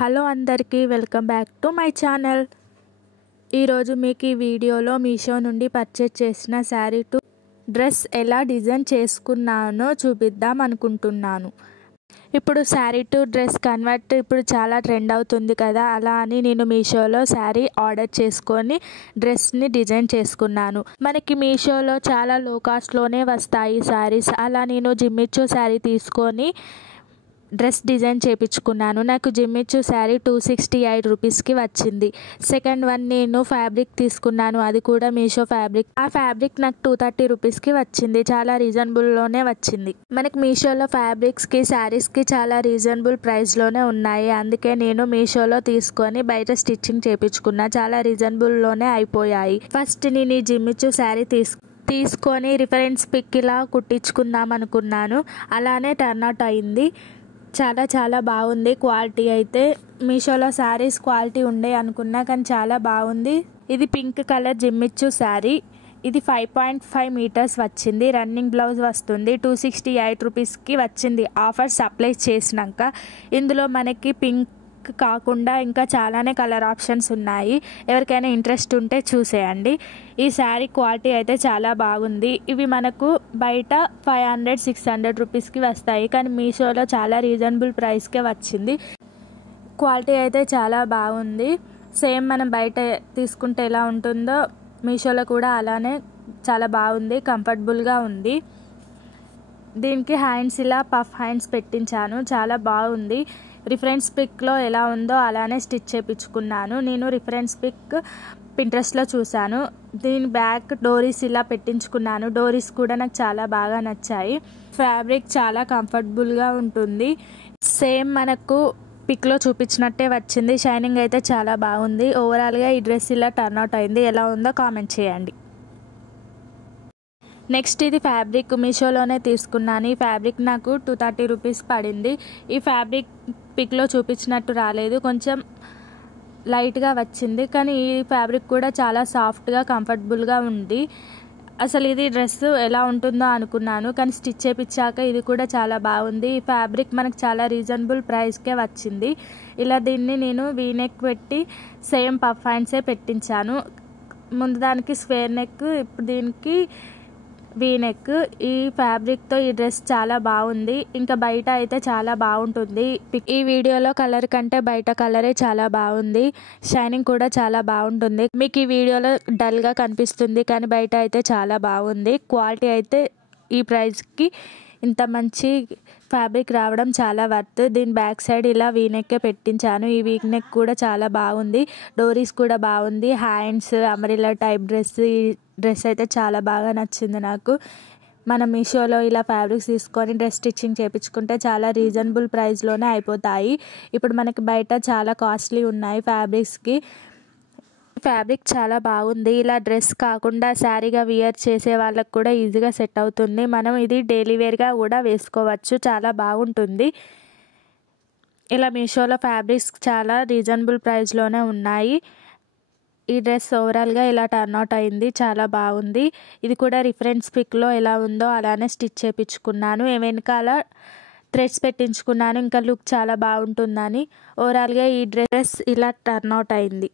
Hello అందరికీ welcome back to my channel. ఈరోజు మీకు ఈ వీడియోలో మీషో నుండి పర్చేజ్ చేసిన శారీ టు డ్రెస్ ఎలా డిజైన్ చేసుకున్నానో చూపిద్దాం అనుకుంటున్నాను. ఇప్పుడు శారీ టు డ్రెస్ కన్వర్ట్ ఇప్పుడు చాలా ట్రెండ్ అవుతుంది కదా, అలా అని నేను మీషోలో శారీ ఆర్డర్ చేసుకొని డ్రెస్ని డిజైన్ చేసుకున్నాను. మనకి మీషోలో చాలా లో కాస్ట్లోనే వస్తాయి శారీస్. అలా నేను జిమ్మిచ్చు శారీ తీసుకొని డ్రెస్ డిజైన్ చేయించుకున్నాను. నాకు జిమ్మిచ్చు శారీ 268 రూపీస్కి వచ్చింది. సెకండ్ వన్ నేను ఫ్యాబ్రిక్ తీసుకున్నాను, అది కూడా మీషో ఫ్యాబ్రిక్. ఆ ఫ్యాబ్రిక్ నాకు 230 రూపీస్కి వచ్చింది. చాలా రీజనబుల్లోనే వచ్చింది. మనకి మీషోలో ఫ్యాబ్రిక్స్కి శారీస్కి చాలా రీజనబుల్ ప్రైస్లోనే ఉన్నాయి. అందుకే నేను మీషోలో తీసుకొని బయట స్టిచ్చింగ్ చేయించుకున్నా. చాలా రీజనబుల్లోనే అయిపోయాయి. ఫస్ట్ నేను ఈ జిమ్మిచ్చు శారీ తీసుకొని రిఫరెన్స్ పిక్ ఇలా కుట్టించుకుందాం అనుకున్నాను. అలానే టర్న్ అవుట్ అయింది. చాలా బాగుంది. క్వాలిటీ అయితే మీషోలో శారీస్ క్వాలిటీ ఉండే అనుకున్నా, కానీ చాలా బాగుంది. ఇది పింక్ కలర్ జిమ్మిచ్చు శారీ. ఇది 5.5 మీటర్స్ వచ్చింది. రన్నింగ్ బ్లౌజ్ వస్తుంది. 268 రూపీస్కి వచ్చింది ఆఫర్స్ అప్లై చేసినాక. ఇందులో మనకి పింక్ కాకుండా ఇంకా చాలానే కలర్ ఆప్షన్స్ ఉన్నాయి. ఎవరికైనా ఇంట్రెస్ట్ ఉంటే చూసేయండి. ఈ శారీ క్వాలిటీ అయితే చాలా బాగుంది. ఇవి మనకు బయట 500-600 రూపీస్కి వస్తాయి, కానీ మీషోలో చాలా రీజనబుల్ ప్రైస్కే వచ్చింది. క్వాలిటీ అయితే చాలా బాగుంది. సేమ్ మనం బయట తీసుకుంటే ఎలా ఉంటుందో మీషోలో కూడా అలానే చాలా బాగుంది. కంఫర్టబుల్గా ఉంది. దీనికి హ్యాండ్స్ ఇలా పఫ్ హ్యాండ్స్ పెట్టించాను. చాలా బాగుంది. రిఫరెన్స్ పిక్లో ఎలా ఉందో అలానే స్టిచ్ చేయించుకున్నాను. నేను రిఫరెన్స్ పిక్ పింట్రెస్ట్లో చూశాను. దీని బ్యాక్ డోరీస్ ఇలా పెట్టించుకున్నాను. డోరీస్ కూడా నాకు చాలా బాగా నచ్చాయి. ఫ్యాబ్రిక్ చాలా కంఫర్టబుల్గా ఉంటుంది. సేమ్ మనకు పిక్లో చూపించినట్టే వచ్చింది. షైనింగ్ అయితే చాలా బాగుంది. ఓవరాల్గా ఈ డ్రెస్ ఇలా టర్న్ అవుట్ అయింది. ఎలా ఉందో కామెంట్ చేయండి. నెక్స్ట్ ఇది ఫ్యాబ్రిక్ మీషోలోనే తీసుకున్నాను. ఈ ఫ్యాబ్రిక్ నాకు 230 రూపీస్ పడింది. ఈ ఫ్యాబ్రిక్ పిక్లో చూపించినట్టు రాలేదు, కొంచెం లైట్గా వచ్చింది. కానీ ఈ ఫ్యాబ్రిక్ కూడా చాలా సాఫ్ట్గా కంఫర్టబుల్గా ఉంది. అసలు ఇది డ్రెస్ ఎలా ఉంటుందో అనుకున్నాను, కానీ స్టిచ్ చేయించాక ఇది కూడా చాలా బాగుంది. ఈ ఫ్యాబ్రిక్ మనకు చాలా రీజనబుల్ ప్రైస్కే వచ్చింది. ఇలా దీన్ని నేను వీనెక్ పెట్టి సేమ్ పఫ్ హ్యాండ్సే పెట్టించాను. ముందు దానికి స్క్వేర్ నెక్, ఇప్పుడు దీనికి వీనెక్. ఈ ఫ్యాబ్రిక్తో ఈ డ్రెస్ చాలా బాగుంది. ఇంకా బయట అయితే చాలా బాగుంటుంది. ఈ వీడియోలో కలర్ కంటే బయట కలరే చాలా బాగుంది. షైనింగ్ కూడా చాలా బాగుంటుంది. మీకు ఈ వీడియోలో డల్గా కనిపిస్తుంది, కానీ బయట అయితే చాలా బాగుంది. క్వాలిటీ అయితే ఈ ప్రైస్కి ఇంత మంచి ఫ్యాబ్రిక్ రావడం చాలా వర్త్. దీని బ్యాక్ సైడ్ ఇలా వీనెక్కే పెట్టించాను. ఈ వీనెక్ కూడా చాలా బాగుంది. డోరీస్ కూడా బాగుంది. Hands umbrella type dress. ఈ డ్రెస్ అయితే చాలా బాగా నచ్చింది నాకు. మనం మీషోలో ఇలా ఫ్యాబ్రిక్స్ తీసుకొని డ్రెస్ స్టిచ్చింగ్ చేయించుకుంటే చాలా రీజనబుల్ ప్రైస్లోనే అయిపోతాయి. ఇప్పుడు మనకి బయట చాలా కాస్ట్లీ ఉన్నాయి ఫ్యాబ్రిక్స్కి. ఫ్యాబ్రిక్ చాలా బాగుంది. ఇలా డ్రెస్ కాకుండా శారీగా వియర్ చేసే వాళ్ళకు కూడా ఈజీగా సెట్ అవుతుంది. మనం ఇది డైలీ వేర్గా కూడా వేసుకోవచ్చు. చాలా బాగుంటుంది. ఇలా మీషోలో ఫ్యాబ్రిక్స్ చాలా రీజనబుల్ ప్రైస్లోనే ఉన్నాయి. ఈ డ్రెస్ ఓవరాల్గా ఇలా టర్న్ అవుట్ అయింది. చాలా బాగుంది. ఇది కూడా రిఫరెన్స్ పిక్లో ఎలా ఉందో అలానే స్టిచ్ చేయించుకున్నాను. వెనకాల థ్రెడ్స్ పెట్టించుకున్నాను. ఇంకా లుక్ చాలా బాగుంటుందని. ఓవరాల్గా ఈ డ్రెస్ ఇలా టర్న్ అవుట్ అయింది.